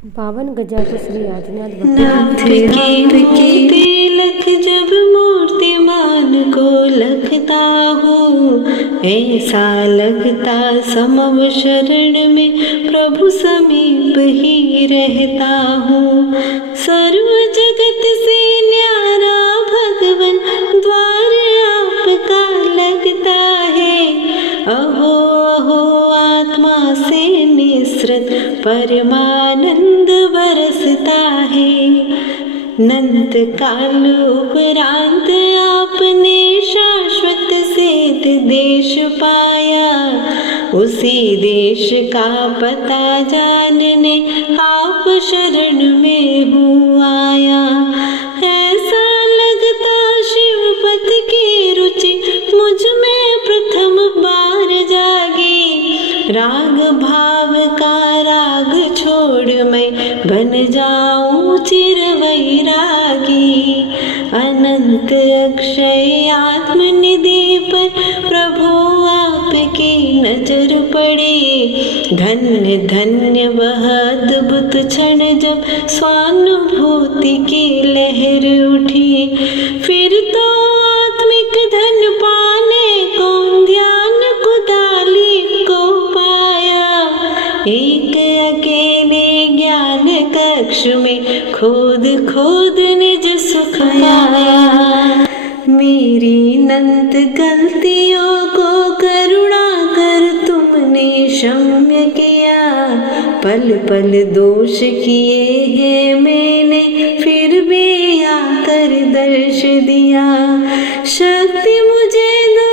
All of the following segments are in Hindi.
52 गजा तो श्री आदिनाथ नाथ की मूर्ति लख जब मूर्तिमान को लखता हूँ, ऐसा लगता समव शरण में प्रभु समीप ही रहता हूँ। सर्व जगत से न्यारा भगवन द्वार आपका लगता है। अहो अहो आत्मा से निसृत परमानंद बरसता है। नंत काल उपरांत आपने शाश्वत सिद्ध देश पाया, उसी देश का पता जानने आप शरण में हूँ आया। ऐसा लगता शिवपत की रुचि मुझ में प्रथम बार जागी। राग भाव का राग छोड़ मैं बन जाऊं चिर वैरागी। अनंत अक्षय आत्मनिधि पर प्रभु आपकी नजर पड़ी। धन्य धन्य वह अद्भुत क्षण जब स्वानुभूति की लहर उठी। फिर तो आत्मिक धन पाने को ध्यान कुदाली को पाया। एक अकेले ज्ञान कक्ष में खोद खोद निज सुख पाया। मेरी अनंत गलतियों को करुणा कर तुमने क्षम्य किया। पल पल दोष किए हैं मैंने, फिर भी आकर दर्श दिया। शक्ति मुझे दो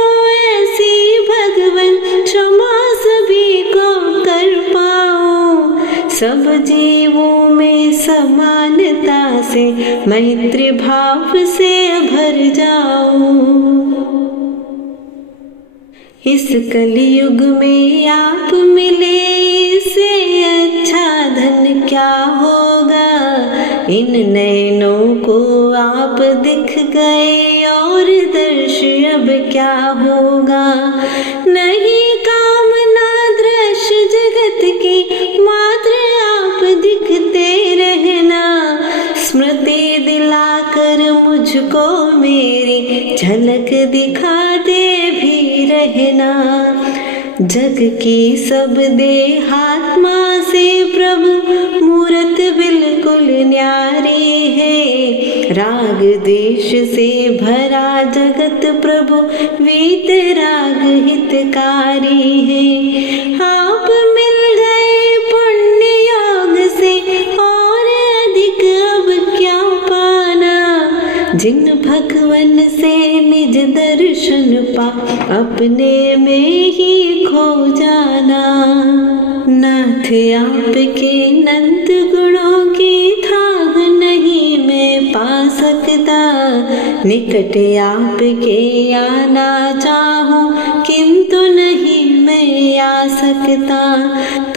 ऐसी भगवन, क्षमा सभी को कर पाऊं। सब जीवों में समानता से मैत्री भाव से भर जाऊं। इस कलयुग में आप मिले, इससे अच्छा धन क्या होगा। इन नैनों को आप दिख गए और दर्श अब क्या होगा। नहीं कामना दृश्य जगत की, मात्र आप दिखते रहना। स्मृति दिलाकर मुझको मेरी झलक दिखाते भी रहना। जग की सब देहात्मा से प्रभु मूरत बिल्कुल न्यारी है। राग देश से भरा जगत प्रभु वीतराग हितकारी है। आप मिल गए पुण्य योग से, और अधिक अब क्या पाना। जिन भगवन से निज दर्शन पा, अपने में ही खो जाना। नाथ आपके अनंत गुणों की थाह नहीं मैं पा सकता। निकट आपके आना चाहूं, किंतु नहीं मैं आ सकता।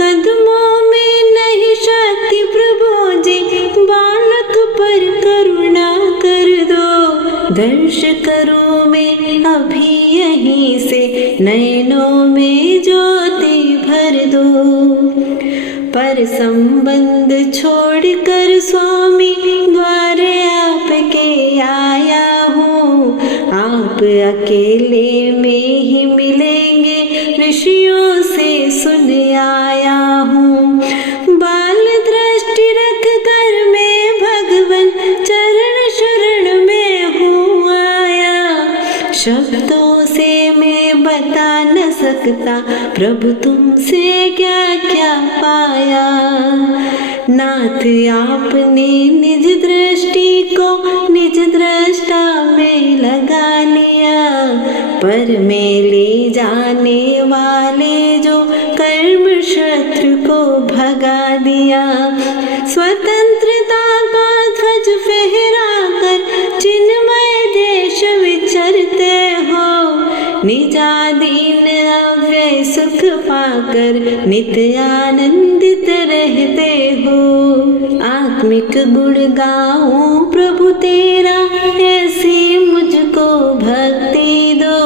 कदमों में नहीं शक्ति प्रभु जी, बालक पर करुणा कर दो। दर्श करूं मैं अभी यहीं से, नैनों में ज्योति भर दो। पर संबंध छोड़कर स्वामी द्वार आपके आया हूँ। आप अकेले में ही मिलेंगे, ऋषियों से सुन आया हूँ। बाल दृष्टि रख कर मैं भगवन चरण शरण में हूँ आया। शब्दों से मैं बता न सकता, प्रभु तुमसे क्या क्या पाया। नाथ आपने निज दृष्टि को निज दृष्टा में लगा लिया। पर में ले जाने वाले जो कर्म शत्रु को भगा दिया। स्वतंत्रता का ध्वज फहरा कर चिन्मय देश विचरते हो। निजादीन अव्यय सुख पाकर नित्य आनंदित रहते हो। आत्मिक गुण गाऊं प्रभु तेरा, ऐसी मुझको भक्ति दो।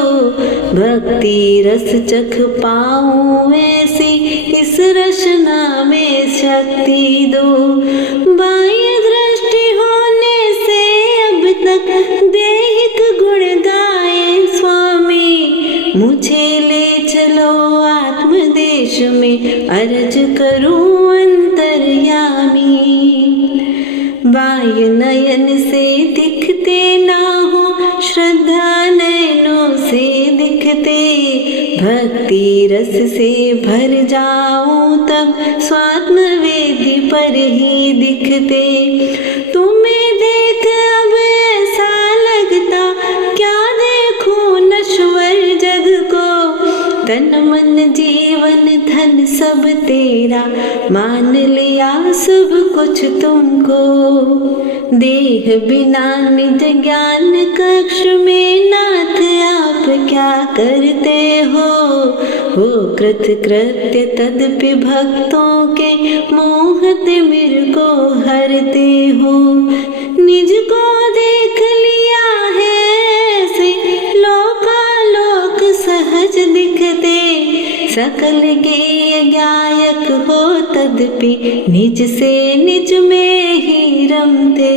भक्ति रस चख पाऊं ऐसी, इस रचना में शक्ति दो। बाह्य दृष्टि होने से अब तक दैहिक गुण गाए स्वामी, मुझे ले चलो आत्मदेश में अर्ज करूं अंतर्यामी। बाह्य नयन से दिखते ना हो, श्रद्धा नयनों से दिखते, भक्ति रस से भर जाऊं तब स्वात्म वेदी पर ही दिखते। तुम्हें देख अब ऐसा लगता क्या देखूं नश्वर जग को, तन मन जीवन धन सब तेरा, मान लिया सब कुछ तुमको। देह बिना निज ज्ञान कक्ष में नाथ आप क्या करते हो कृत कृत्य तदपि भक्तों के मोह तिमिर को हरते हो। निज को देख लिया है ऐसे लोकालोक सहज दिखते, सकल गेय गायक हो तदपि निज से निज में ही रमते।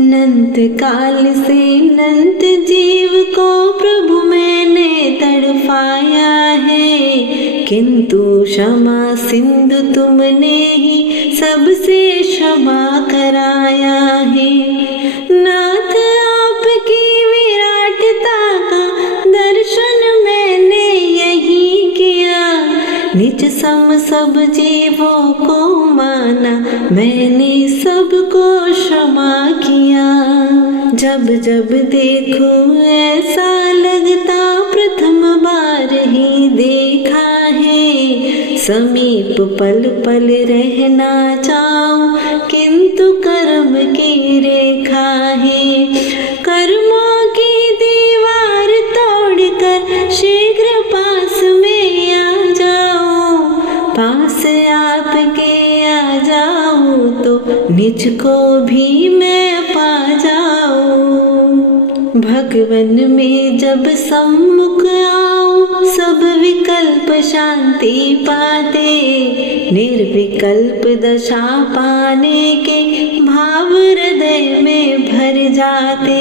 नंत काल से नंत जीव को प्रभु मैंने तड़पाया है, किंतु क्षमा सिंधु तुमने ही सबसे क्षमा कराया है। नाथ आपकी विराटता का दर्शन मैंने यही किया, निज सम सब जीवों को माना, मैंने सबको क्षमा किया। जब जब देखूं ऐसा लगता प्रथम बार ही देखा है, समीप पल पल रहना चाहूं किंतु कर्म की रेखा है। कर्मों की दीवार तोड़कर शीघ्र पास में आ जाऊं, पास आपके आ जाऊं तो निज को भी मैं पा जाऊं। भगवन में जब सम्मुख आऊं सब विकल्प शांति पाते, निर्विकल्प दशा पाने के भाव हृदय में भर जाते।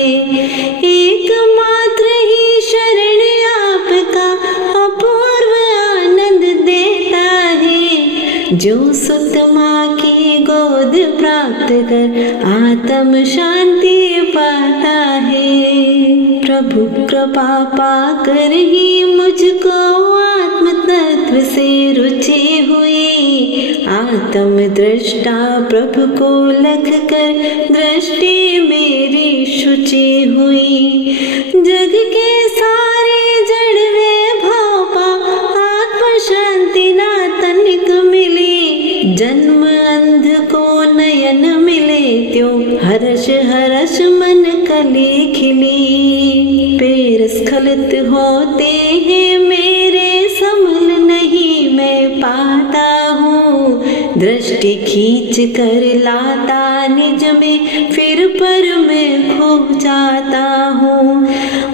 एकमात्र ही शरण आपका अपूर्व आनंद देता है, जो सुत माँ की गोद प्राप्त कर आत्म शांति पाता है। प्रभु कृपा पाकर ही मुझको आत्म तत्व से रुचि हुई, आत्म दृष्टा प्रभु को लख कर दृष्टि मेरी शुचि हुई। जग के सारे जड़ वे भोपा आत्म शांति ना तनिक मिली, जन्म अंध को नयन मिले त्यों हर्ष हर्ष मन कली खिली। पैर स्खलित होते हैं मेरे समल नहीं मैं पाता हूँ, दृष्टि खींच कर लाता निज में फिर पर मैं खो जाता हूँ।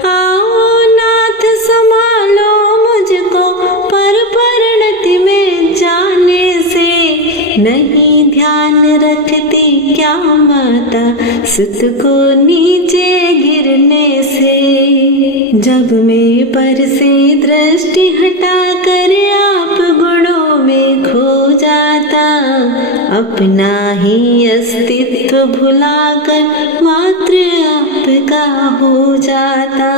आओ नाथ संभालो मुझको पर परिणति में जाने से, नहीं ध्यान रखती क्या माता सुत को नीचे गिरने से। जब मैं पर से दृष्टि हटा कर आप गुणों में खो जाता, अपना ही अस्तित्व भुलाकर मात्र आपका हो जाता।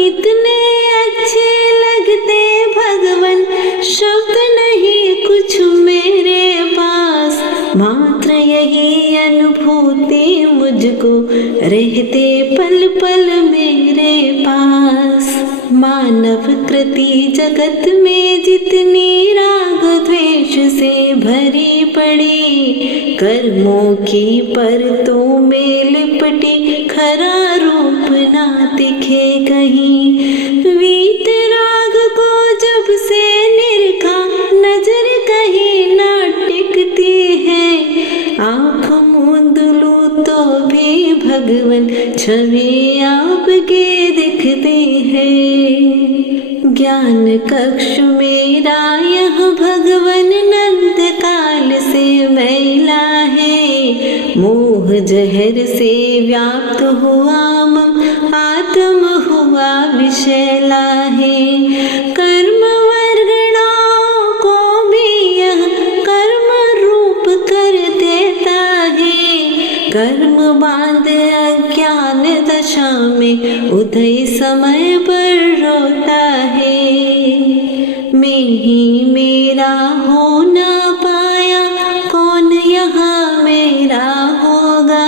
इतने अच्छे लगते भगवन शब्द नहीं कुछ मेरे पास, मात्र यही अनुभूति मुझको रहते पल पल मेरे पास। मानव कृति जगत में जितनी राग द्वेष से भरी पड़ी, कर्मों की परतों में लिपटी खरा रूप ना दिखे कहीं। वीत राग को जब से निरखा नजर कहीं ना टिकती है, आँख मूंद लूं तो भी भगवन छवि आपके दिखती है। ज्ञान कक्ष मेरा यह भगवन नंद काल मोह जहर से व्याप्त हुआ मम, आत्म हुआ विषैला है। कर्म वर्गणाओं को भी यह कर्म रूप कर देता है। कर्म बांध अज्ञान दशा में उदय समय पर रोता है। मैं ही मेरा हो ना पाया, कौन यहाँ मेरा होगा।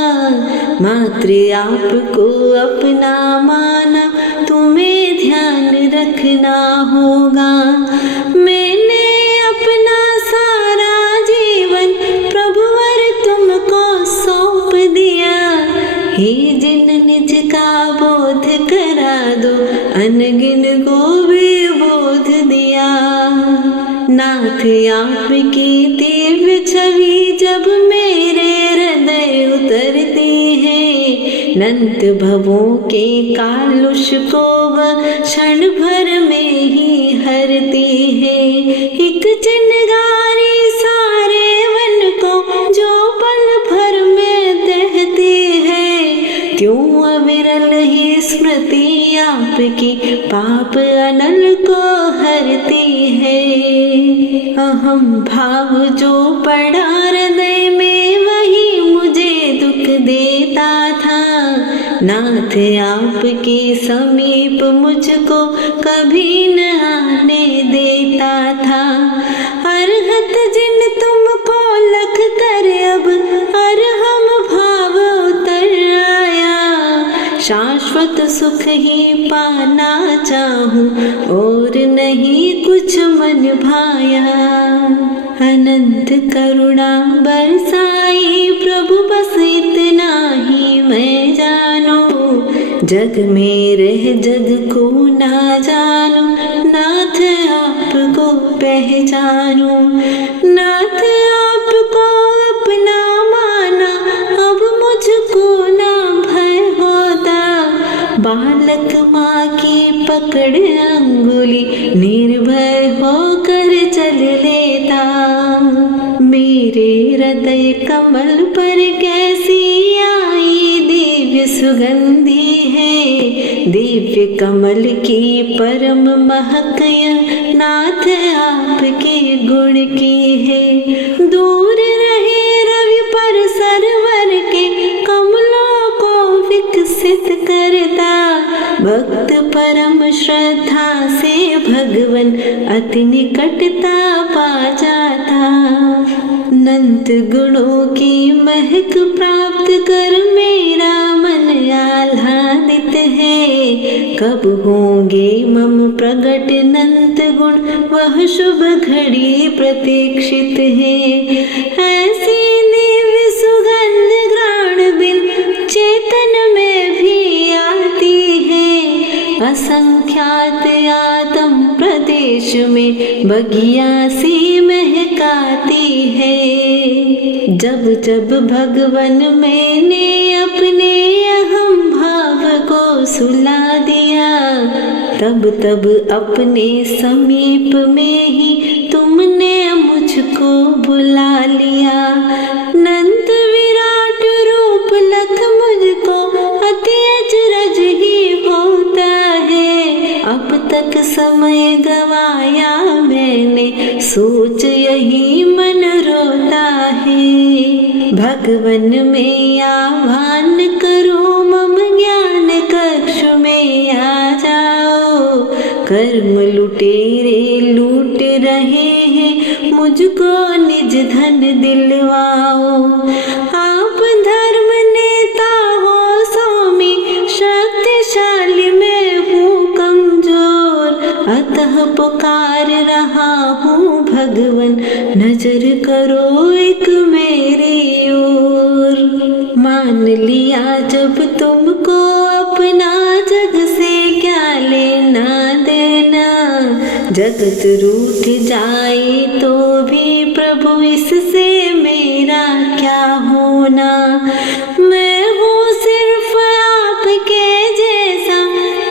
मात्र आपको अपना माना, तुम्हें ध्यान रखना होगा। मैंने अपना सारा जीवन प्रभुवर तुमको सौंप दिया। हे जिन निज का बोध करा दो, अनगिन को भी बोध दिया। नाथ आपकी दिव्य छवि जब मेरे हृदय उतरती है, अनंत भवों के कालुष को वह क्षण भर में ही हरती है। एक चिंगारी सारे वन को जो पल भर में दहती है, त्यों अविरल ही स्मृति आपकी पाप अनल को हरती है। अहम भाव जो पड़ा हृदय में, वही मुझे दुख देता था। नाथ आपके समीप मुझको कभी न आने देता था। अरहत जिन तुमको लख कर अब अरहम भाव उतर आया। शाश्वत सुख ही पाना चाहूं और नहीं कुछ मन भाया। अनंत करुणा बरसाई प्रभु, बस इतना ही मैं जानू। जग में रह जग को ना जानू, नाथ आपको पहचानू। नाथ आपको अपना माना, अब मुझको ना भय होता। बालक माँ की पकड़ अंगुली, निर्भय होकर चल लेता। मेरे हृदय कमल पर कैसी आई दिव्य सुगंधी है। दिव्य कमल की परम महक यह नाथ आपके गुण की है। दूर रहे रवि पर सरवर के, कमलों को विकसित करता। भक्त परम श्रद्धा से भगवन अति निकटता पा जाता। अनंत गुणों की महक प्राप्त कर मेरा मन आह्लादित है। कब होंगे मम प्रगट अनंत गुण, वह शुभ घड़ी प्रतीक्षित है। ऐसी दिव्य सुगंध घ्राण बिन चेतन में भी आती है। असंख्यात आत्म प्रदेश में बगिया सी महकाती है। जब जब भगवन मैंने अपने अहम भाव को सुला दिया, तब तब अपने समीप में ही तुमने मुझको बुला लिया। अनंत विराट रूप लख मुझको अति अचरज ही होता है। अब तक समय गवाया मैंने, सोच यही मन रोता है। भगवन में आह्वान करो, मम ज्ञान कक्ष में आ जाओ। कर्म लुटेरे लूट रहे हैं, मुझको निज धन दिलवाओ। आप धर्म नेता हो स्वामी, शक्तिशाली मैं हूँ कमजोर। अतः पुकार रहा हूँ भगवन, नजर करो एक मेरी ओर। मान लिया जब तुमको अपना, जग से क्या लेना देना। जगत रूठ जाए तो भी प्रभु इससे मेरा क्या होना। मैं हूँ सिर्फ आपके जैसा,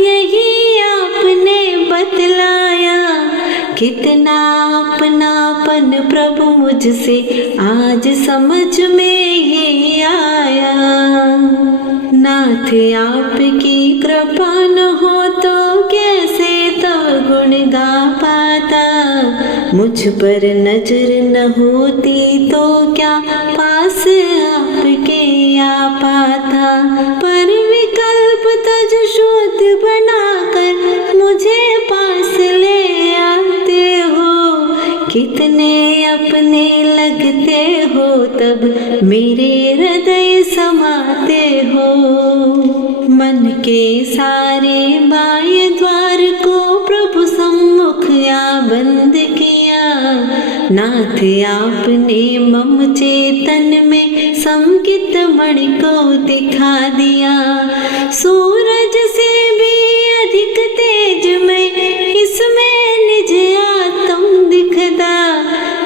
यही आपने बतलाया। कितना अपनापन प्रभु मुझसे आज समझ में ये आया। पाया। नाथ आपकी कृपा न हो तो कैसे तब गुण गा पाता। मुझ पर नजर न होती तो क्या पास आपके आ पाता। पर विकल्प तज शुद्ध बनाकर मुझे पास ले आते हो। कितने अपने लगते हो तब मेरे हृदय समाते हो। मन के सारे बाह्य द्वार को प्रभु सम्मुख आ बंद किया। नाथ आपने मम चेतन में समकित मणि को दिखा दिया। सूरज से भी अधिक तेज में इसमें निज आत्म दिखता।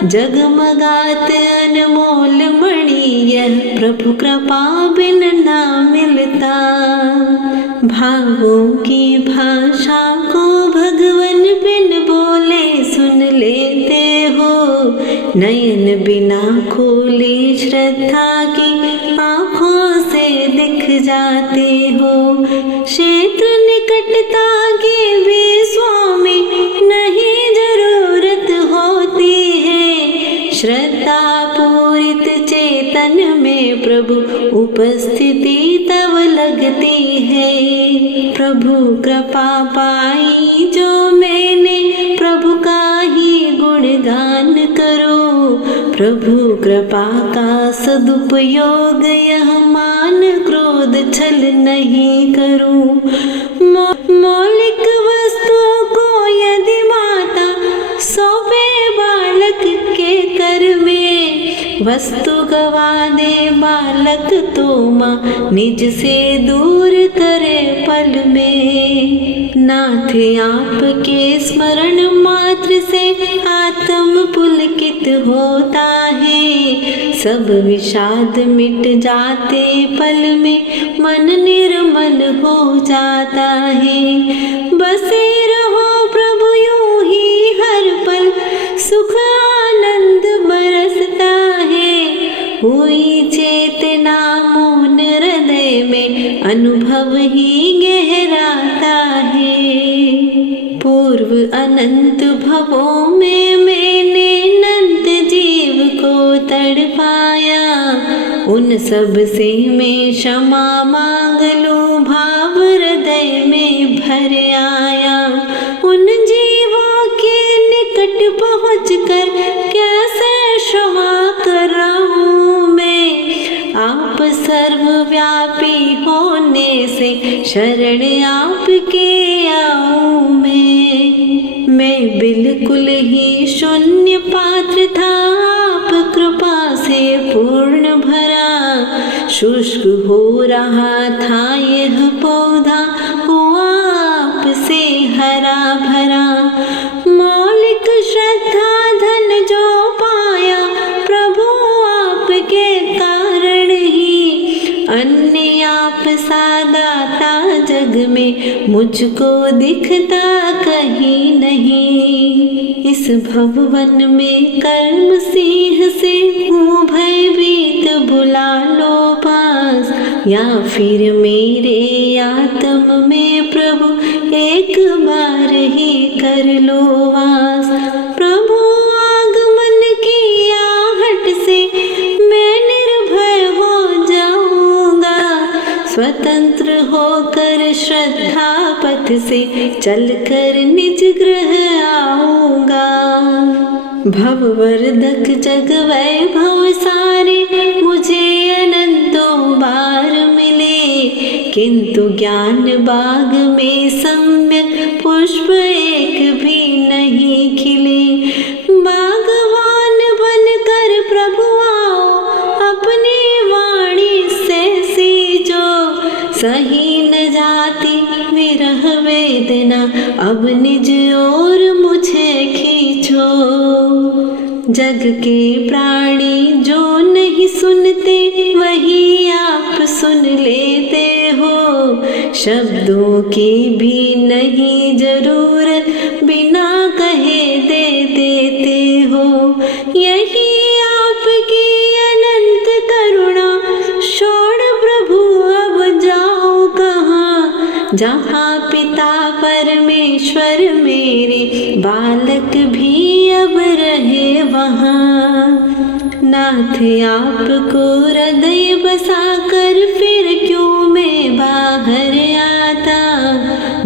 जगमगात अनमोल मणि यह प्रभु कृपा बिन ना मिलता। भावों की भाषा को भगवन बिन बोले सुन लेते हो। नयन बिना खोले श्रद्धा की आँखों से दिख जाते हो। क्षेत्र निकटता की भी स्वामी नहीं जरूरत होती है। श्रद्धा पूरित चेतन में प्रभु उपस्थिति तब लगती है। प्रभु कृपा पाई जो मैंने प्रभु का ही गुणगान करो। प्रभु कृपा का सदुपयोग यह मान क्रोध छल नहीं करूं। मौलिक वस्तुओं को यदि माता सौंपे बालक के कर में। वस्तु गवा दे बालक तो माँ निज से दूर करे पल में। नाथ आपके स्मरण मात्र से आत्म पुलकित होता है। सब विषाद मिट जाते पल में मन निर्मल हो जाता है। बसे रहो प्रभु यूं ही हर पल सुख आनंद बरसता है। हुई चेतना मौन हृदय में अनुभव ही गहराता है। पूर्व अनंत भवों में मैंने अनंत जीव को तड़पाया। उन सब से मैं क्षमा मांग लूं भाव हृदय में भर आया। उन जीवों के निकट पहुँचकर कैसे क्षमा कर रहा हूँ मैं। आप सर्वव्यापी होने से शरण आपके आऊँ मैं बिल्कुल ही शून्य पात्र था। आप कृपा से पूर्ण भरा। शुष्क हो रहा था यह पौधा हुआ आपसे हरा भरा। मौलिक श्रद्धा धन जो पाया प्रभु आपके कारण ही। अन्य आप सादाता जग में मुझको दिखता कहीं नहीं। इस भवन में कर्म सिंह से हूँ भयभीत बुला लो पास। या फिर मेरे आत्म में प्रभु एक बार ही कर लो वास। प्रभु आगमन की आहट से मैं निर्भय हो जाऊंगा। स्वतंत्र होकर श्रद्धा पथ से चलकर निज गृह आऊंगा। भववर्धक जग वैभव सारे मुझे अनंतों बार मिले। किंतु ज्ञान बाग में सम्यक पुष्प एक भी नहीं खिले। बागवान बनकर प्रभु आओ अपनी वाणी से सींचो। सही न जाती विरह वेदना अब निज ओर मुझे खींचो। जग के प्राणी जो नहीं सुनते वही आप सुन लेते हो। शब्दों की भी नहीं जरूरत बिना कहे दे देते हो। यही आपकी अनंत करुणा छोड़ जहाँ पिता परमेश्वर मेरे, बालक भी अब रहे वहाँ। नाथ आपको हृदय बसा कर फिर क्यों मैं बाहर आता,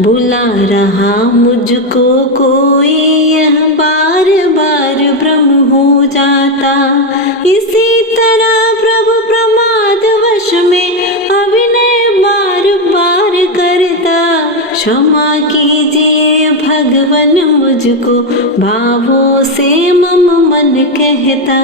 बुला रहा मुझको कोई, यह बार बार भ्रम हो जाता। इसी तरह प्रभु प्रमाद वश में अभिनय बार बार करता, क्षमा कीजिए भगवन मुझको भावों से मम मन कहता।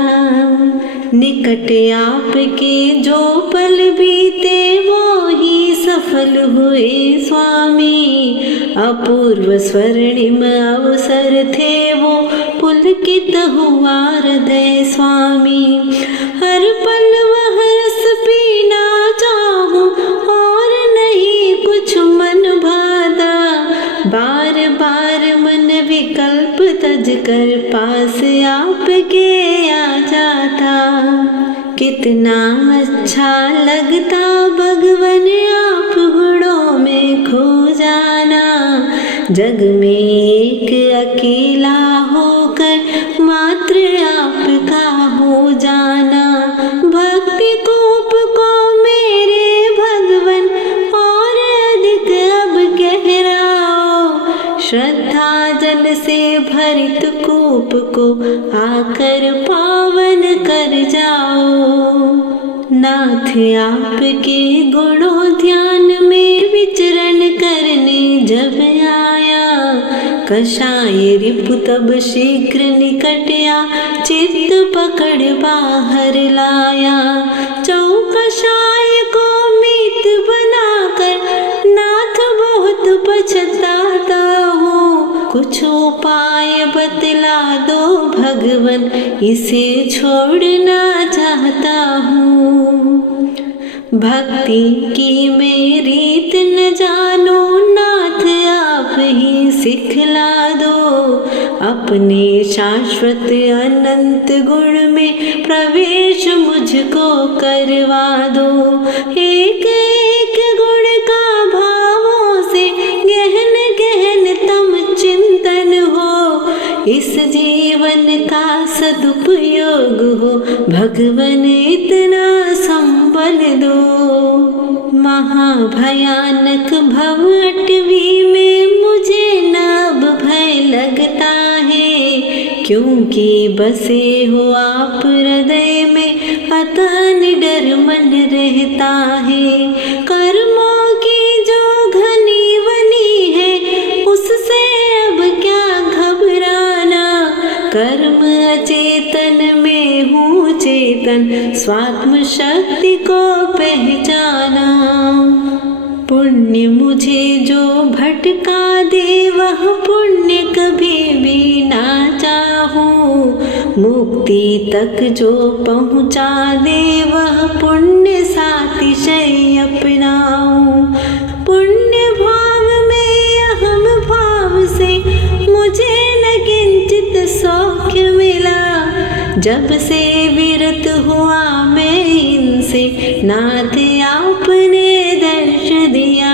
निकट आपके जो पल बीते वो ही सफल हुए स्वामी, अपूर्व स्वर्णिम अवसर थे वो, पुलकित हुआ हृदय स्वामी। हर पल वह रस पीना चाहूं और नहीं कुछ मन भाता, बार बार मन विकल्प तज कर पास आपके आ जाता। कितना अच्छा लगता भगवन आप गुणों में खो जाना, जग में एक अकेला होकर मात्र आपका हो जाना। भक्ति कूप को मेरे भगवन और अधिक अब गहराओ, श्रद्धा जल से भरित कूप को आकर पावन कर जाओ। नाथ आपके गुणों ध्यान में विचरण करने जब आया, कषाय रिपु तब शीघ्र निकट आ, चित्त पकड़ बाहर लाया। चौकषाय को मीत बनाकर नाथ बहुत पछताता हूँ, कुछ उपाय बतला दो भगवन, इसे छोड़ना चाहता हूँ। भक्ति की मैं रीत न जानो, नाथ आप ही सिखला दो, अपने शाश्वत अनंत गुण में प्रवेश मुझको करवा दो। एक एक गुण का भावों से गहन गहन तम चिंतन हो, इस जीवन का सदुपयोग हो, भगवन इतना संबल दो। महाभयानक भव अटवी में मुझे न अब भय लगता है, क्योंकि बसे हो आप हृदय में, अतः निडर मन रहता है। कर्मों की जो घनी बनी है उससे अब क्या घबराना, कर्म अचेतन में हूँ चेतन, स्वात्म शक्ति को पहचाना। पुण्य मुझे जो भटका दे वह पुण्य कभी भी ना चाहूं, मुक्ति तक जो पहुँचा दे वह पुण्य सातिशय अपनाऊं। पुण्य भाव में अहम भाव से मुझे न किंचित सौख्य मिला, जब से विरत हुआ मैं इनसे, नाथ आपने दर्श दिया।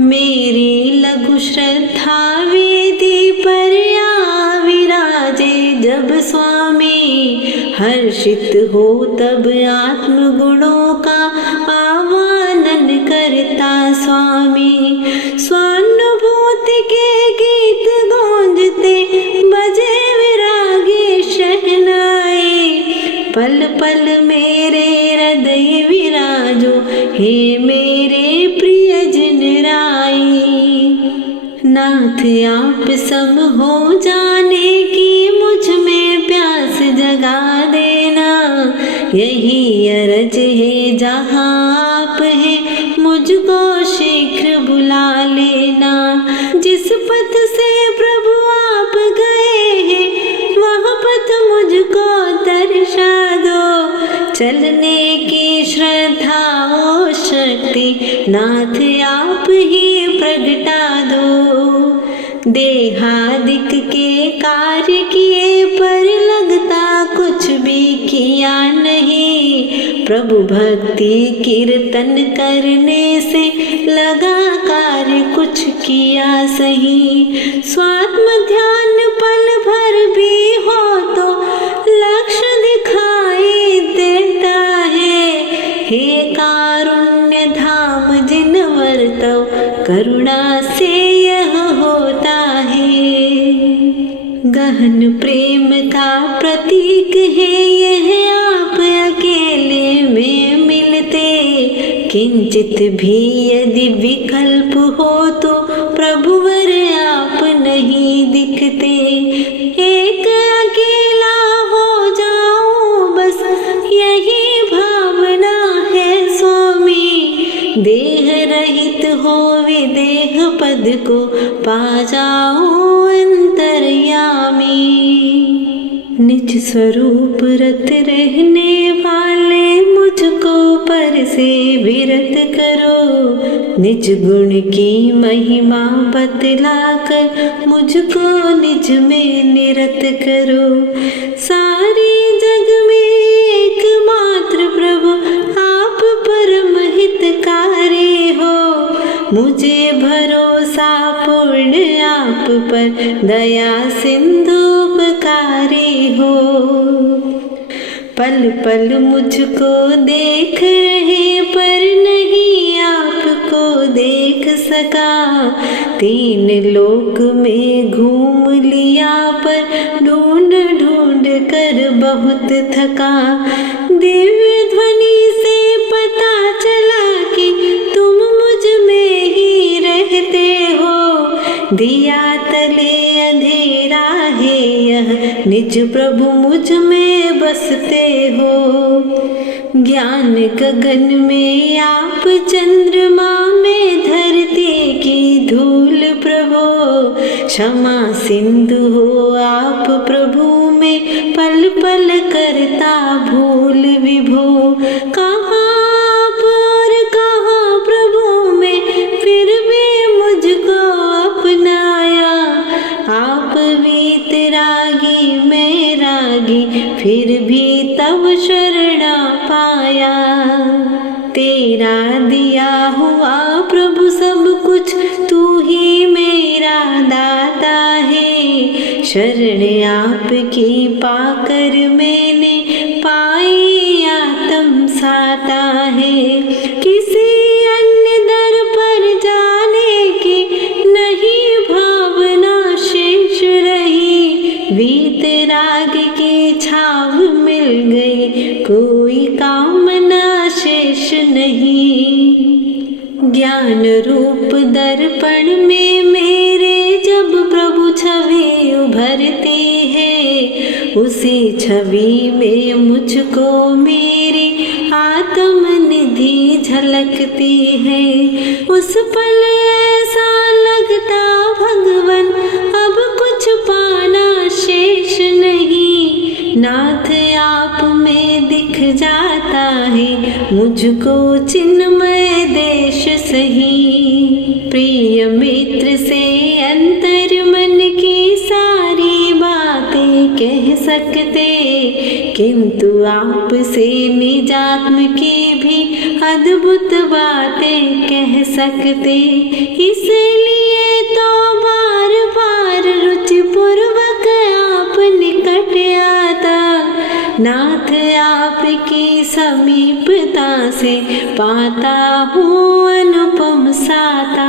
मेरी लघु श्रद्धा वेदी पर आ विराजे जब स्वामी, हर्षित हो तब आत्म गुणों का आवाहन करता स्वामी। स्वानुभूति के गीत गूंजते बजे विरागी शहनाई, पल पल मेरे हृदय विराजो, हे मेरे प्रिय जन राई। नाथ आप सम हो जाने की मुझ में प्यास जगा देना, यही अरज है जहाँ आप हैं मुझको शीघ्र बुला लेना। जिस पथ से प्रभु आप गए हैं वह पथ मुझको दर्शा दो, चलने की श्रद्धा और शक्ति नाथ आप ही प्रगटा दो। देहादिक के कार्य किए पर लगता कुछ भी किया नहीं, प्रभु भक्ति कीर्तन करने से लगा कार्य कुछ किया सही। स्वात्म ध्यान पल भर भी हो तो लक्ष्य दिखाई देता है। हे कारुण्य धाम जिन वर्तव करुणा से यह होता है। गहन प्रेम का प्रतीक है यह आप अकेले में मिलते। किंचित भी यदि विकल्प हो तो प्रभुवर आप नहीं दिखते। एक अकेला हो जाऊं बस यही भावना है स्वामी। देह रहित हो विदेह पद को पा जाऊं अंतर्यामी। निज स्वरूप रत रहने वाले मुझको पर से विरत करो। निज गुण की महिमा बतलाकर मुझको निज में निरत करो। सारे जग में एकमात्र प्रभु आप परम हितकारी हो। मुझे भरोसा पूर्ण आप पर दया सिंधुपकारी हो। पल पल मुझको देख रहे पर नहीं आपको देख सका। तीन लोक में घूम लिया पर ढूंढ ढूंढ कर बहुत थका। दिव्य ध्वनि से पता चला कि तुम मुझ में ही रहते हो। दिया तले अंधेरा है यह निज प्रभु मुझ में बसते हो। ज्ञान गगन में आप चंद्रमा में धरती की धूल प्रभु। क्षमा सिंधु हो आप प्रभु में पल पल करता भूल विभो। कहाँ आप और कहाँ प्रभु में फिर भी मुझको अपनाया। आप वीतरागी मैं रागी फिर भी तब शरणा पाया। तेरा दिया हुआ प्रभु सब कुछ तू ही मेरा दाता है। शरण आपकी पाकर मैंने पाई आत्म साता है। किसी अन्य दर पर जाने की नहीं भावना शेष रही। वीतराग की छाव मिल गई कोई कामना शेष नहीं। ज्ञान रूप दर्पण में मेरे जब प्रभु छवि उभरती है। उसी छवि में मुझको मेरी आत्म निधि झलकती है। उस पल ऐसा लगता भगवन अब कुछ पाना शेष नहीं। नाथ आप में दिख जाता है मुझको चिन्मय देश सही। प्रिय मित्र से अंतर मन की सारी बातें कह सकते। किंतु आप से निजात्म की भी अद्भुत बातें कह सकते। इसलिए तो बार बार रुचि पूर्वक आप निकट आता। नाथ आपकी समीपता से पाता हूँ अनुपम साता।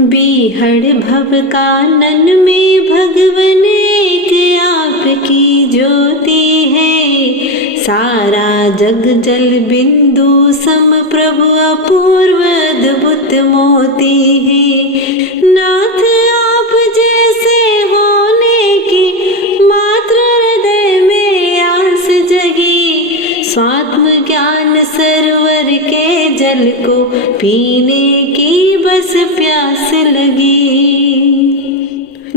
बीहड़ भव कानन में भगवन एक आपकी ज्योति है। सारा जग जल बिंदु सम प्रभु अपूर्व अद्भुत मोती है। नाथ आप जैसे होने की मात्र हृदय में आस जगी। स्वात्म ज्ञान सरोवर के जल को पीने की बस प्यास लगी।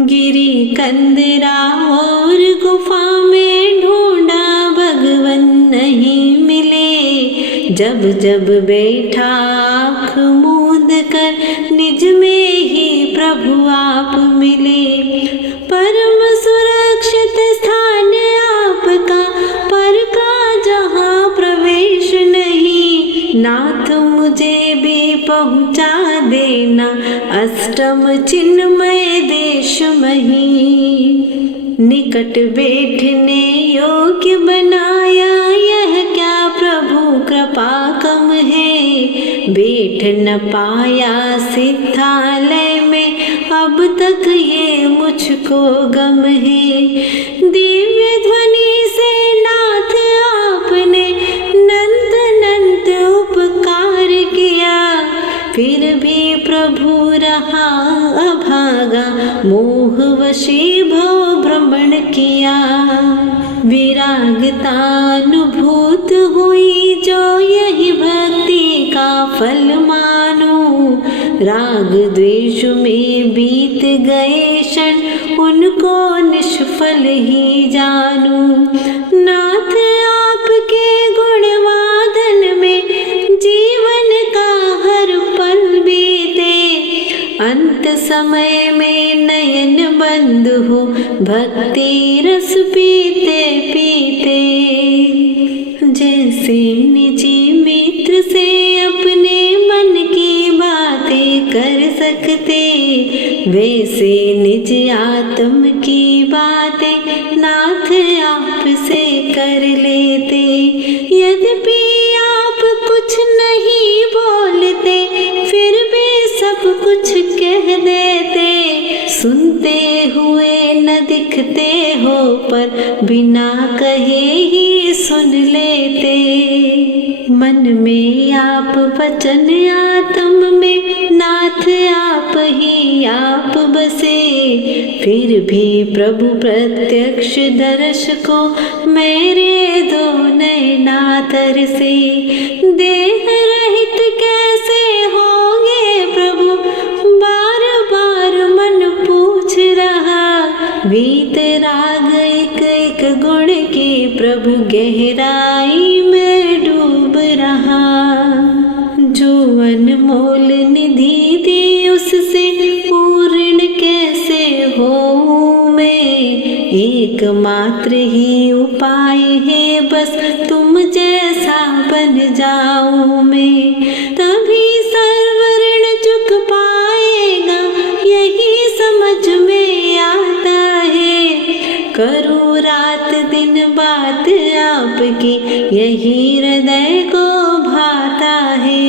गिरी कंदरा और गुफा में ढूंढा भगवन नहीं मिले। जब जब बैठा आँख मूंद कर निज में ही प्रभु आप मिले। परम सुरक्षित स्थान आपका पर का जहाँ प्रवेश मुझे भी पहुँचा देना अष्टम चिन्मय देश मही। निकट बैठने योग्य बनाया यह क्या प्रभु कृपा कम है। बैठ न पाया सिद्धालय में अब तक ये मुझको गम है। दिव्य ध्वनि से नाथ आपने नंत नंत उपकार किया, फिर भी प्रभु रहा अभागा मोह वशीभव भ्रमण किया। विरागता अनुभूत हुई जो यही भक्ति का फल मानो। राग द्वेष में बीत गए क्षण उनको निष्फल ही जानू। नाथ आपके गुणवादन में जीवन का हर पल बीते, अंत समय में नयन बंद हो भक्ति रस पीते पीते। जैसे निजी मित्र से अपने मन की बातें कर सकते, वैसे निज आत्म की बातें नाथ आप से कर लेते। यद्यपि आप कुछ नहीं बोलते, फिर भी सब कुछ कह देते। सुनते हुए न दिखते हो पर बिना कहे ही सुन लेते। मन में आप वचन आत्म में नाथ आप ही आप बसे, फिर भी प्रभु प्रत्यक्ष दर्श को मेरे दो नैना तरसे। देह रहित कैसे होंगे प्रभु बार बार मन पूछ रहा। वीतराग एक एक गुण की प्रभु गहराई में डूब रहा। जो अनमोल निधि दी उससे पूर्ण कैसे हो मैं। एकमात्र ही उपाय है बस तुम जैसा बन जाऊं मैं। तभी सर्व ऋण चुक पाएगा यही समझ में आता है। करूँ रात दिन बात आपकी यही हृदय को भाता है।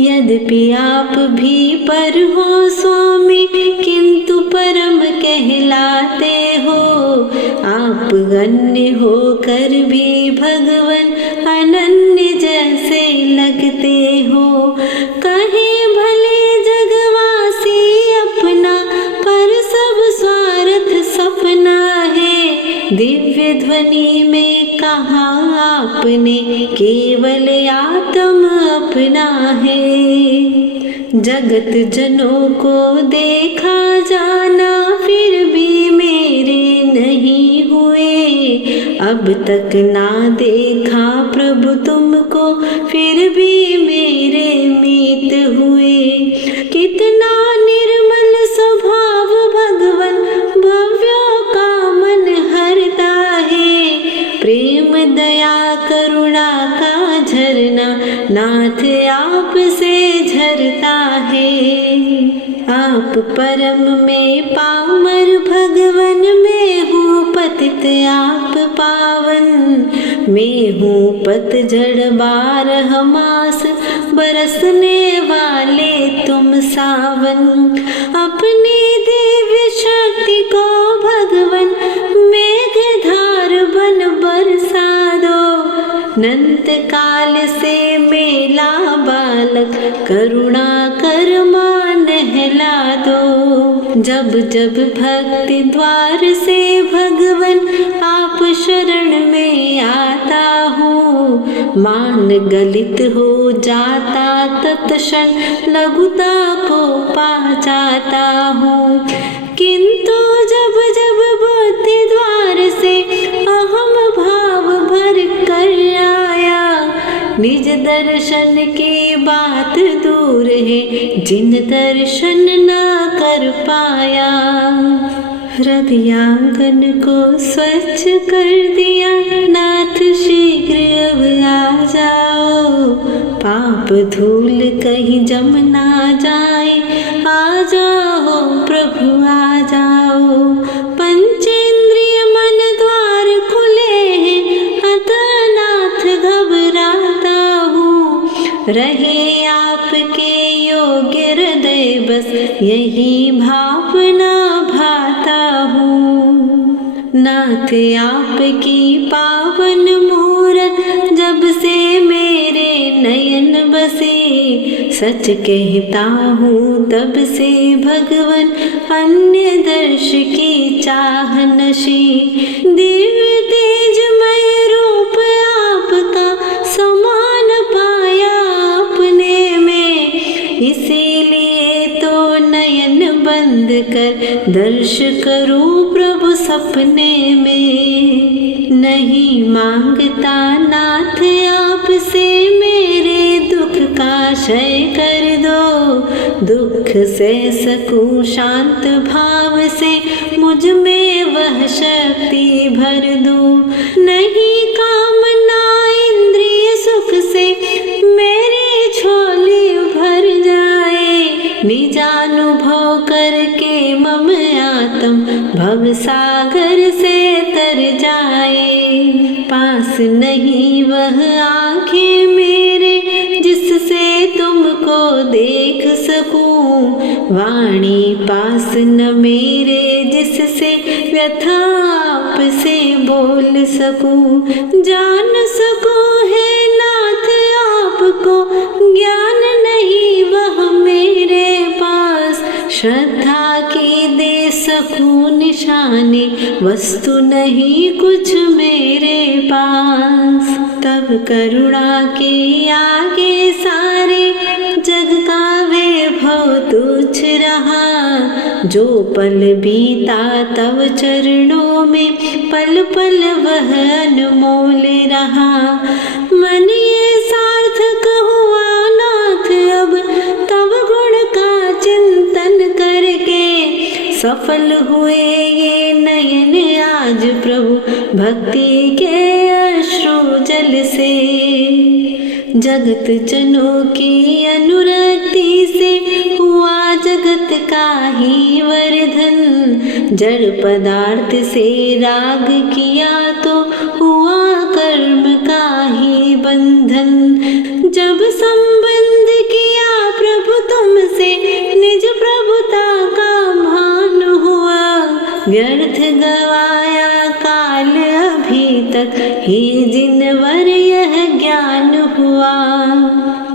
यद्यपि आप भी पर हो स्वामी किंतु परम कहलाते हो। आप अन्य होकर भी भगवन अनन्य जैसे लगते हो। कहे भले जगवासी अपना पर सब स्वार्थ सपना है। दिव्य ध्वनि में कहा आपने केवल आत्म अपना है। जगत जनों को देखा जाना फिर भी मेरे नहीं हुए। अब तक ना देखा प्रभु तुमको फिर भी मेरे मीत हुए। कितना निर्मल स्वभाव भगवन भव्यों का मन हरता है। प्रेम दया करुणा का झरना नाथ आप से झरता है। आप परम में पामर भगवन में हूँ पतित आप पावन। मैं हूँ पतझड़ बारह मास बरसने वाले तुम सावन। अपनी दिव्य शक्ति को भगवन मेघधार बन बरसा दो। नंत काल से मेला बालक करुणा कर मान नहला दो। जब जब भक्ति द्वार से भगवन आप शरण में आता हूँ। मान गलित हो जाता तत्क्षण लघुता को पा जाता हूँ। किंतु जब जब बुद्धि द्वार से अहम भाव भर कर आया। निज दर्शन की बात दूर है जिन दर्शन ना कर पाया। हृदयांगन को स्वच्छ कर दिया नाथ शीघ्र अब आ जाओ। पाप धूल कहीं जम ना जाए। आ जाओ प्रभु आ जाओ, पंचेंद्रिय मन द्वार खुले हैं, अतः नाथ घबराता हूँ। रहे आपके योग्य हृदय बस, यही भावना भाता हूँ। नाथ आपकी पावन मूरत जब से मेरे नयन बसे, सच कहता हूँ तब से भगवन अन्य दर्श की चाह नशी। दिव्य तेजमय रूप आपका समान पाया अपने में, इसीलिए तो नयन बंद कर दर्श करूं प्रभु सपने में। नहीं मांगता नाथ आपसे मेरे दुख का क्षय कर दो, दुख से सकूं शांत भाव से मुझ में वह शक्ति भर दो। नहीं कामना इंद्रिय सुख से मेरी झोली भर जाए, निजानुभव करके मम आत्म भव सागर से तर जाए। पास नहीं वह आँखें मेरे जिससे तुमको देख सकूं, वाणी पास न मेरे जिससे व्यथा आपसे बोल सकूं। जान सकूं है नाथ आपको, ज्ञान नहीं वह मेरे पास, श्रद्धा की दे सकूं निशानी, वस्तु नहीं कुछ मेरे पास। तब करुणा के आगे सारे जग का वैभव तुच्छ रहा, जो पल बीता तब चरणों में पल पल वह अनमोल रहा। मन ये सार्थक हुआ नाथ अब तब गुण का चिंतन करके, सफल हुए ये नयन आज प्रभु भक्ति के अश्रु जल से। जगत जनों की अनुरक्ति से हुआ जगत का ही वर्धन, जड़ पदार्थ से राग किया तो हुआ कर्म का ही बंधन। जब संबंध किया प्रभु तुमसे निज प्रभुता का भान हुआ, व्यर्थ गवाया काल अभी तक ही जिनवर यह ज्ञान हुआ।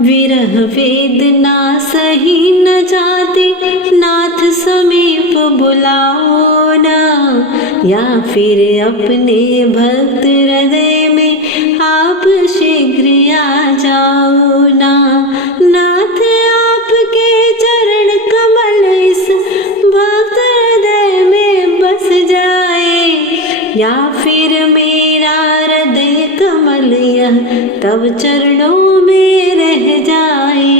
विरह वेदना सही न जाती नाथ समीप बुलाओ ना, या फिर अपने भक्त हृदय में आप शीघ्र आ जाओ ना। नाथ आपके चरण कमल इस भक्त हृदय में बस जाए, या फिर मेरा हृदय कमल यह तब चरणों में रह जाए।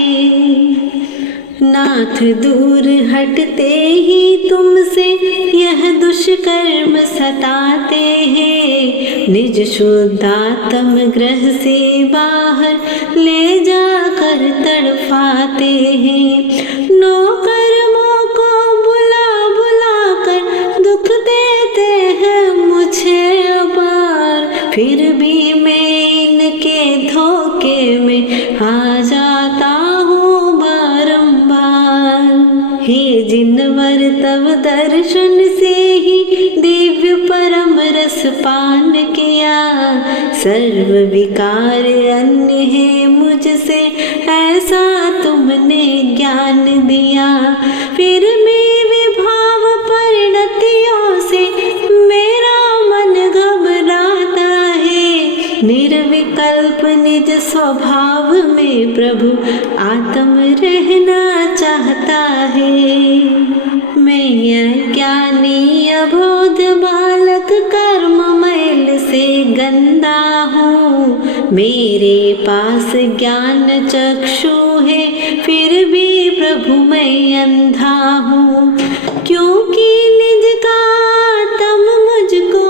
नाथ दूर हटते ही तुमसे यह दुष्कर्म सताते हैं, निज शुद्धात्म ग्रह से बाहर ले जाकर तड़फाते हैं। नौकर्मों को बुला बुला कर दुख देते हैं मुझे अपार, फिर भी मैं इनके धोखे में आ जाता हूँ बारंबार। हे जिनवर तब दर्शन से ही दिव्य परम रस पान किया, सर्व विकार अन्य है मुझसे ऐसा तुमने ज्ञान दिया। फिर मैं विभाव परिणतियों से मेरा मन घबराता है, निर्विकल्प निज स्वभाव में प्रभु आत्म रहना चाहता है। मैं अज्ञानी अबोध बालक कर्म मैल से गंदा हूँ, मेरे पास ज्ञान चक्षु है फिर भी प्रभु मैं अंधा हूँ। क्योंकि निज का आत्म मुझको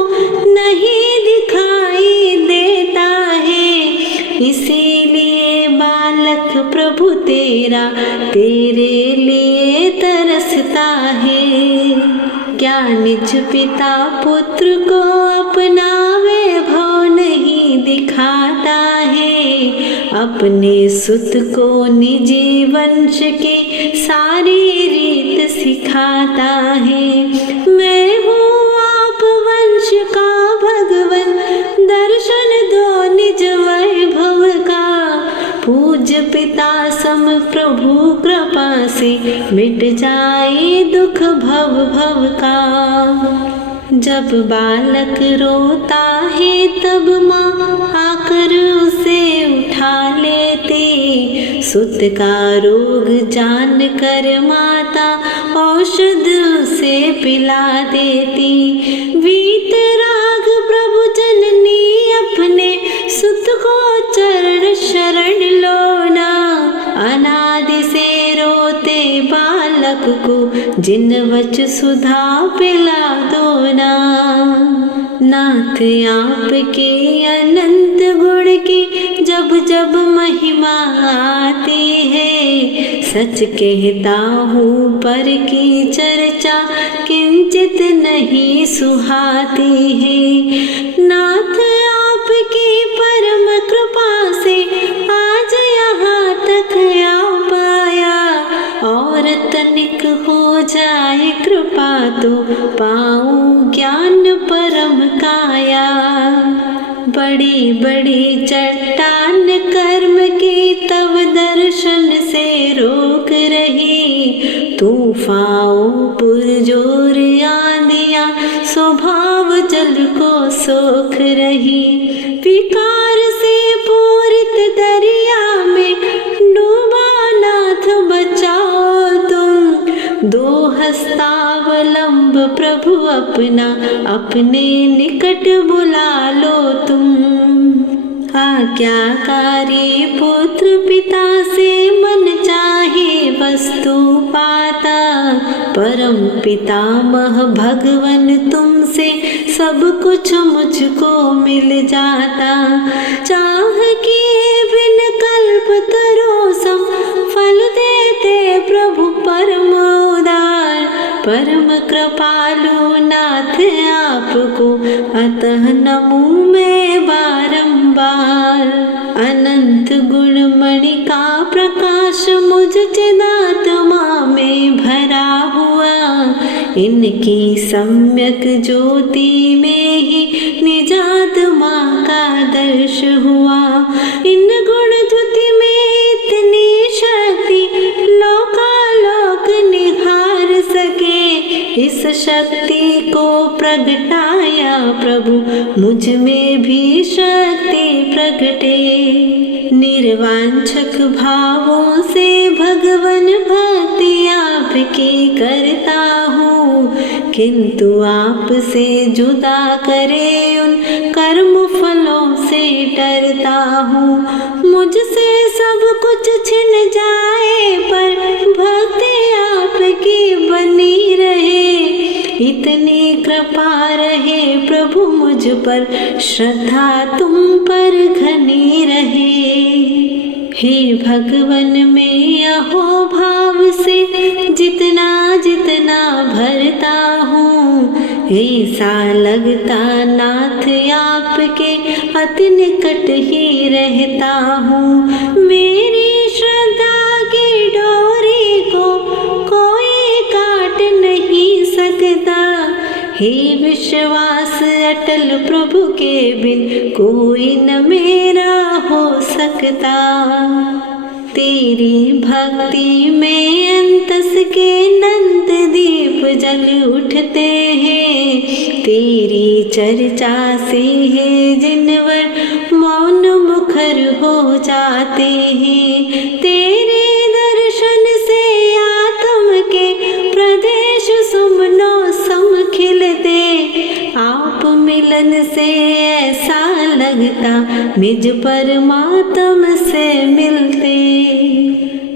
नहीं दिखाई देता है, इसीलिए बालक लाख प्रभु तेरा तेरे लिए तरसता है। क्या निज पिता पुत्र को अपना वैभव नहीं दिखाता है, अपने सुत को निजी वंश की सारी रीत सिखाता है। मैं हूँ आप वंश का भगवन, दर्शन दो निज वैभव का। पूज्य पिता सम प्रभु कृपा से मिट जाए दुख भव भव का। जब बालक रोता है तब माँ आकर उसे उठा लेती, सुत का रोग जान कर माता औषध उसे पिला देती। वीतराग प्रभु जननी अपने सुत को चरण शरण लो ना, अनादि से रोते बालक को जिन वच सुधा पिला दो ना। नाथ आपके अनंत गुण की जब जब महिमा आती है, सच कहता हूँ पर की चर्चा किंचित नहीं सुहाती है। नाथ आपकी परम कृपा से आज यहाँ तक आ पाया, और तनिक हो जाए कृपा तो पाऊँ ज्ञान परम काया। बड़ी बड़ी चट्टान कर्म की तव दर्शन से रोक रही, तूफाओं पुरजोर आंधियाँ स्वभाव जल को सोख रही। विकार से पूरित दरिया में डूबा नाथ बचाओ तुम, दो हस्तावलंब प्रभु अपना अपने निकट बुला लो तुम। आज्ञाकारी पुत्र पिता से मन चाहे वस्तु पाता, परम पितामह भगवन तुमसे सब कुछ मुझको मिल जाता। चाह किए बिन कल्प तरो सम फल देते प्रभु परम उदार, परम कृपालु नाथ आपको अतः नमूं मैं बारंबार। अनंत गुणमणि का प्रकाश मुझ चिदात्मा में भरा हुआ, इनकी सम्यक ज्योति में ही निजात्मा का दर्श हुआ। इन गुण ज्योति में इतनी शक्ति लोकालोक निहार सके, इस शक्ति को प्रगटाया प्रभु मुझ में भी शक्ति प्रगटे। निर्वांछक भावों से भगवन भक्ति आपकी करता हूँ, किंतु आपसे जुदा करे उन कर्म फलों से डरता हूँ। मुझसे सब कुछ छिन जाए पर भक्ति आपकी बनी रहे, इतनी कृपा रहे प्रभु मुझ पर, श्रद्धा तुम पर घनी रहे। हे भगवन में अहो भाव से जितना जितना भरता हूँ, ऐसा लगता नाथ आपके अति निकट ही रहता हूँ। मेरी श्रद्धा की डोरी को कोई काट नहीं सकता, हे विश्वास अटल प्रभु के बिन कोई न मेरा हो सकता। तेरी भक्ति में अंतस के नंद दीप जल उठते हैं, तेरी चर्चा से है जिनवर मौन मुखर हो जाते हैं। तेरे दर्शन से आत्म के प्रदेश सुमनो सम खिलते, आप मिलन से ऐसा लगता निज परमात्म से मिलते।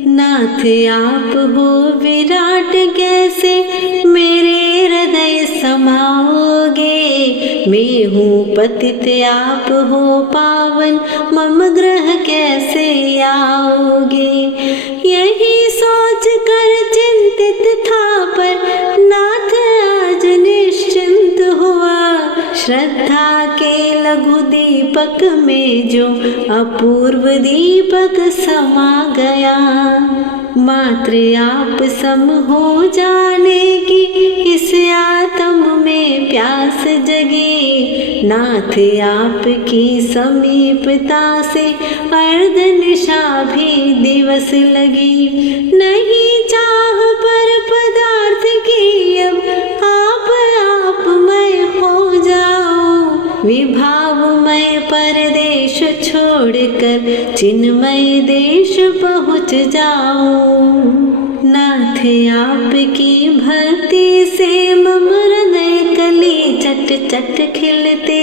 नाथ आप हो विराट कैसे मेरे हृदय समाओगे, मैं हूँ पतित आप हो पावन मम ग्रह कैसे आओगे। श्रद्धा के लघु दीपक में जो अपूर्व दीपक समा गया। मात्र आप सम हो जाने की इस आत्म में प्यास जगी। नाथ आपकी समीपता से अर्धनिशा भी दिवस लगी। नहीं चाह पर पदार्थ की अब आपमय हो जाओ। विभावमय परदेश छोड़कर चिन्मय देश पहुँच जाओ। नाथ आपकी भक्ति से मम हृदय कली चट चट खिलते।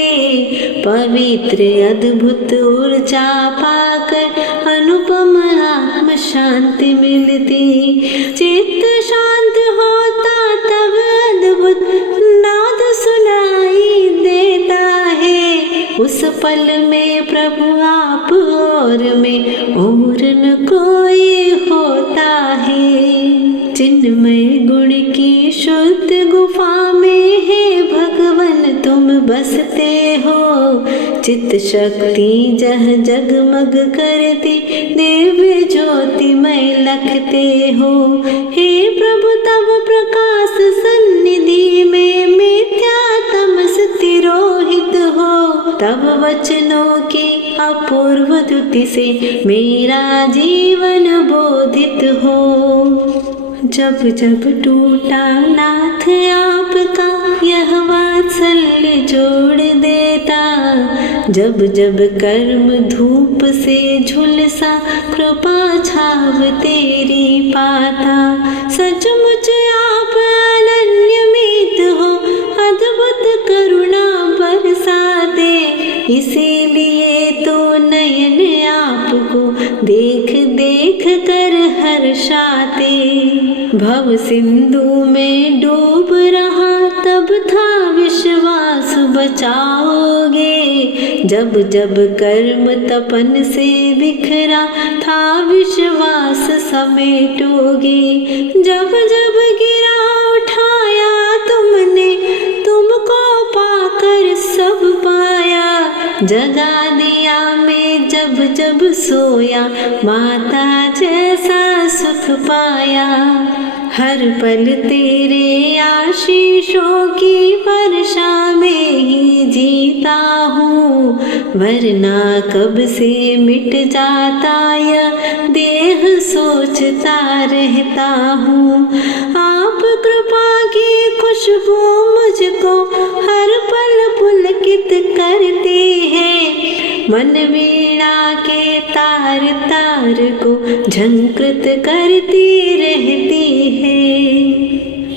पवित्र अद्भुत ऊर्जा पाकर अनुपम आत्म शांति मिलती। चित्त शांत होता तब अद्भुत नाद सुनाई देता है। उस पल में प्रभु आप और में और न कोई होता है। चिन्मय गुण की शुद्ध गुफा में है भगवन तुम बसते हो। चित्त शक्ति जह जगमग करती दिव्य ज्योति में लखते हो। हे प्रभु तब प्रकाश सन्निधि में मिथ्या तमस तिरोहित हो। तब वचनों की अपूर्व द्युति से मेरा जीवन बोधित हो। जब जब टूटा नाथ आपका यह वात्सल्य जोड़ देता। जब जब कर्म धूप से झुलसा कृपा छाव तेरी पाता। सचमुच आप अनन्य मीत हो अद्भुत करुणा बरसाते। इसीलिए तो नयन आपको देख देख कर हर्षाते। भव सिंधु में डूब रहा तब था विश्वास बचाओगे। जब जब कर्म तपन से बिखरा था विश्वास समेटोगे। जब जब गिरा उठाया तुमने तुमको पाकर सब पाया। जगा दिया मैं जब जब सोया माता जैसा सुख पाया। हर पल तेरे आशीषों की वर्षा में ही जीता हूँ। वरना कब से मिट जाता यह देह सोचता रहता हूँ। आप कृपा की खुशबू मुझको हर पल पुलकित करती है। मन वीणा के तार तार को झंकृत करती रहती है।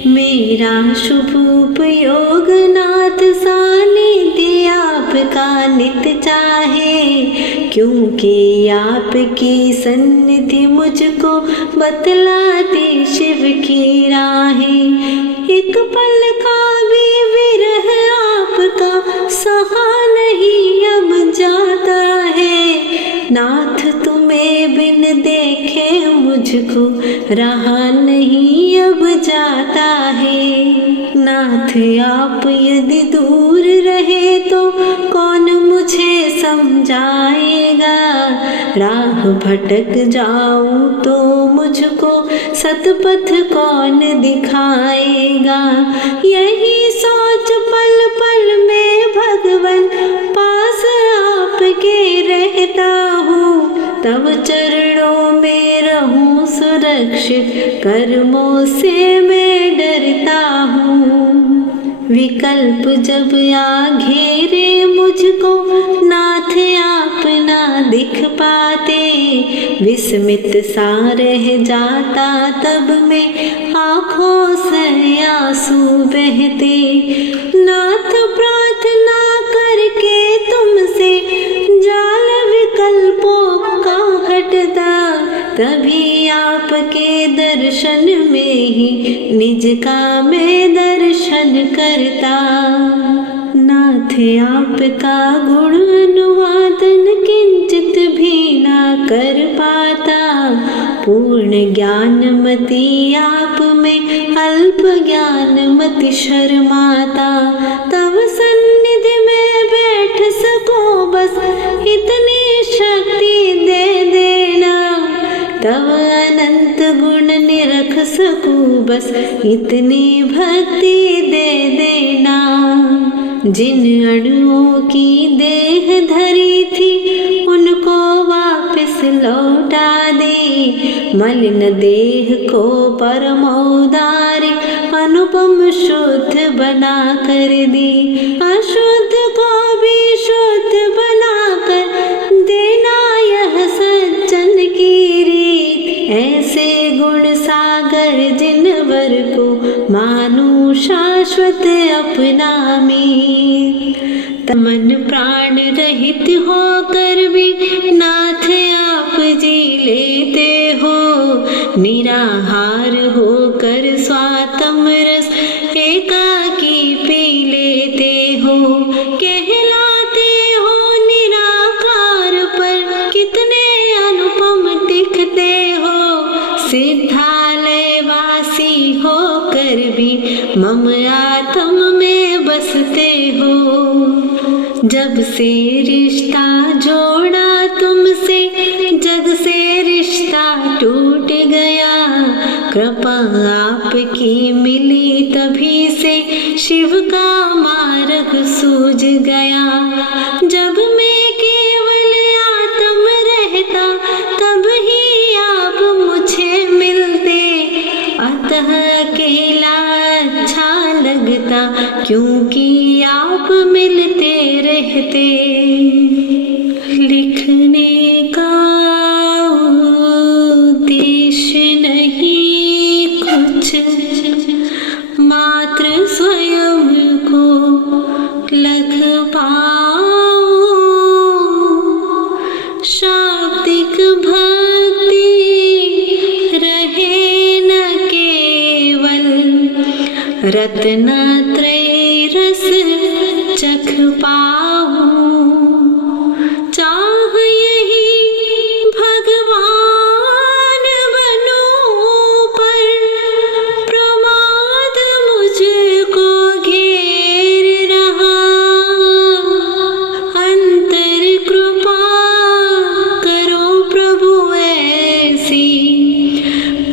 मेरा शुभ उपयोग नाथ सानिध्य आपका नित चाहे। क्योंकि आपकी सन्निधि मुझको बतलाती शिव की राहें। एक पल का भी विरह आपका सहा नहीं अब जाता है। नाथ तुम्हें बिन देखे मुझको रहा नहीं अब जाता है। नाथ आप यदि दूर रहे तो कौन मुझे समझाएगा। राह भटक जाऊं तो मुझको सतपथ कौन दिखाएगा। यही सोच पल पल में भगवन पास आपके रहता हूँ। तब चरणों में रहूं सुरक्षित कर्मों से मैं डरता हूँ। विकल्प जब आ घेरे मुझको नाथ आप ना दिख पाते। विस्मित सा रह जाता तब में आँखों से आंसू बहते। नाथ प्रार्थना करके तुमसे जाल विकल्पों का हटता। तभी आपके दर्शन में ही निज का मैं दर्शन करता। नाथ आपका गुण अनुवादन किंचित भी ना कर पाता। पूर्ण ज्ञानमती आप में अल्प ज्ञानमति शर्माता। तब सन्निधि में शक्ति दे देना, तब अनंत गुण निरख सकूं, बस इतनी भक्ति दे देना। जिन अणुओं की देह धरी थी उनको वापस लौटा दे, मलिन देह को परम उदारी अनुपम शुद्ध बना कर दी। अशुद्ध को भी शुद्ध बनाकर देना यह सज्जन की रीत। ऐसे गुण सागर जिनवर को मानू शाश्वत अपना मीत। मन प्राण रहित होकर भी नाथ आप जी लेते हो, निराहार होकर स्वात्म रस एकाकी पी लेते हो। कहलाते हो निराकार पर कितने अनुपम दिखते हो, सिद्धालय वासी होकर भी मम आत्म में बसते हो। जब से रिश्ता जोड़ा तुमसे जग से रिश्ता टूट गया, कृपा आपकी मिली तभी से शिव का मार्ग सूझ गया। जब मैं केवल आत्म रहता तब ही आप मुझे मिलते, अतः अकेला अच्छा लगता क्योंकि आप मिलते रहते। लिखने का उद्देश्य नहीं कुछ, मात्र स्वयं को लख पाऊं। शाब्दिक भक्ति रहे न केवल, रत्नत्रय रस चख पाऊं। चाह यही भगवान बनूं पर प्रमाद मुझको घेर रहा। अंतर कृपा करो प्रभु ऐसी,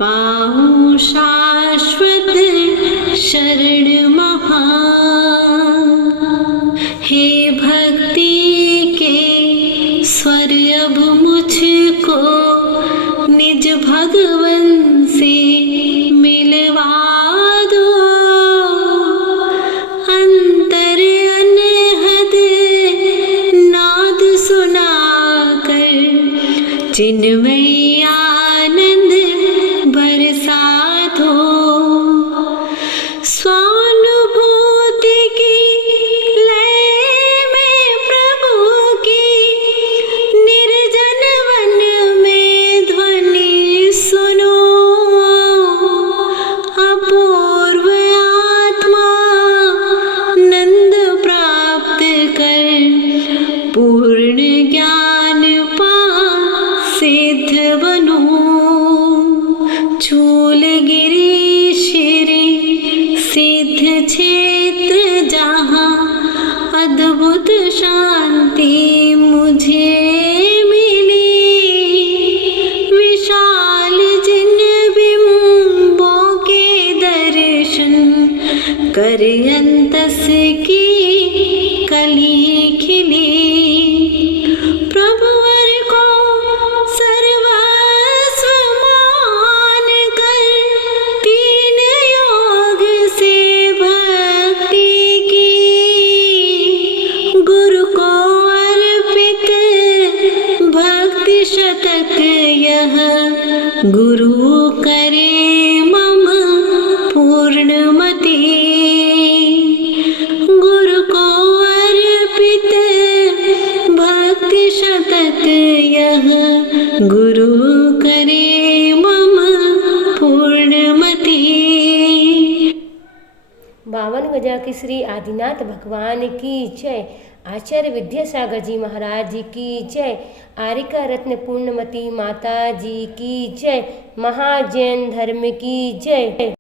पाऊं शाश्वत शरण महा। हे भक्ति के स्वर अब मुझको निज भगवन से मिलवा दो। अंतर अनहद नाद सुनाकर चिन्मय आनंद बरसा दो। स्वानुभूति की लय में प्रभु की निर्जन वन में ध्वनि सुनो। अपूर्व आत्मा नंद प्राप्त कर पूर्ण ज्ञान पा सिद्ध बनो। चूलगिरी श्री सिद्ध क्षेत्र जहाँ अद्भुत शांति मुझे मिली। विशाल जिन बिंबों के दर्शन कर अंतस की कली खिली। प्रभुवर को सर्वस्व मान कर तीन योग से भक्ति की। गुरु को अर्पित भक्ति शतक यह गुरु करे मम पूर्णमति। गुरु को अर्पित भक्ति शतक यह गुरु करे मम पूर्णमति। 52 गजा की श्री आदिनाथ भगवान की जय। आचार्य विद्यासागर जी महाराज जी की जय। आरिका रत्न पूर्णमती माता जी की जय। महाजैन धर्म की जय।